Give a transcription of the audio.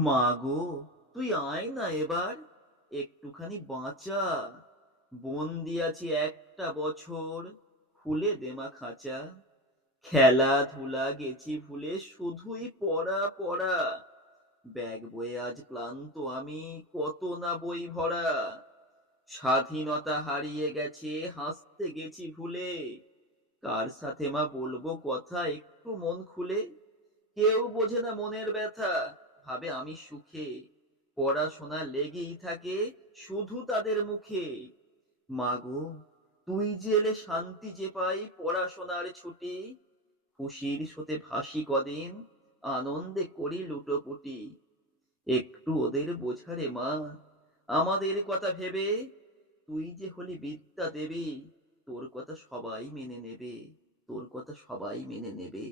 মা গো, তুই আয় না এবার, একটুখানি বাঁচা। বন্দি আছি একটা বছর খুলে দেমা খাঁচা। খেলাধুলা গেছি ভুলে শুধুই পড়া পড়া। ব্যাগ বয়ে আজ ক্লান্ত আমি, কত না বই ভরা। স্বাধীনতা হারিয়ে গেছে, হাসতে গেছি ভুলে। কার সাথে মা বলব কথা একটু মন খুলে? কেউ বোঝে না মনের ব্যথা। ভাবে আমি সুখে। পড়াশোনা লেগেই থাকে শুধু তাদের মুখে। মাগো তুই যে এলে শান্তি যে পাই পড়াশোনার ছুটি, খুশির সাথে ভাসি কদিন, আনন্দে করি লুটোপুটি। একটু ওদের বোঝারে মা, আমাদের কথা ভেবে, তুই যে হলি বিদ্যা দেবী, তোর কথা সবাই মেনে নেবে, তোর কথা সবাই মেনে নেবে।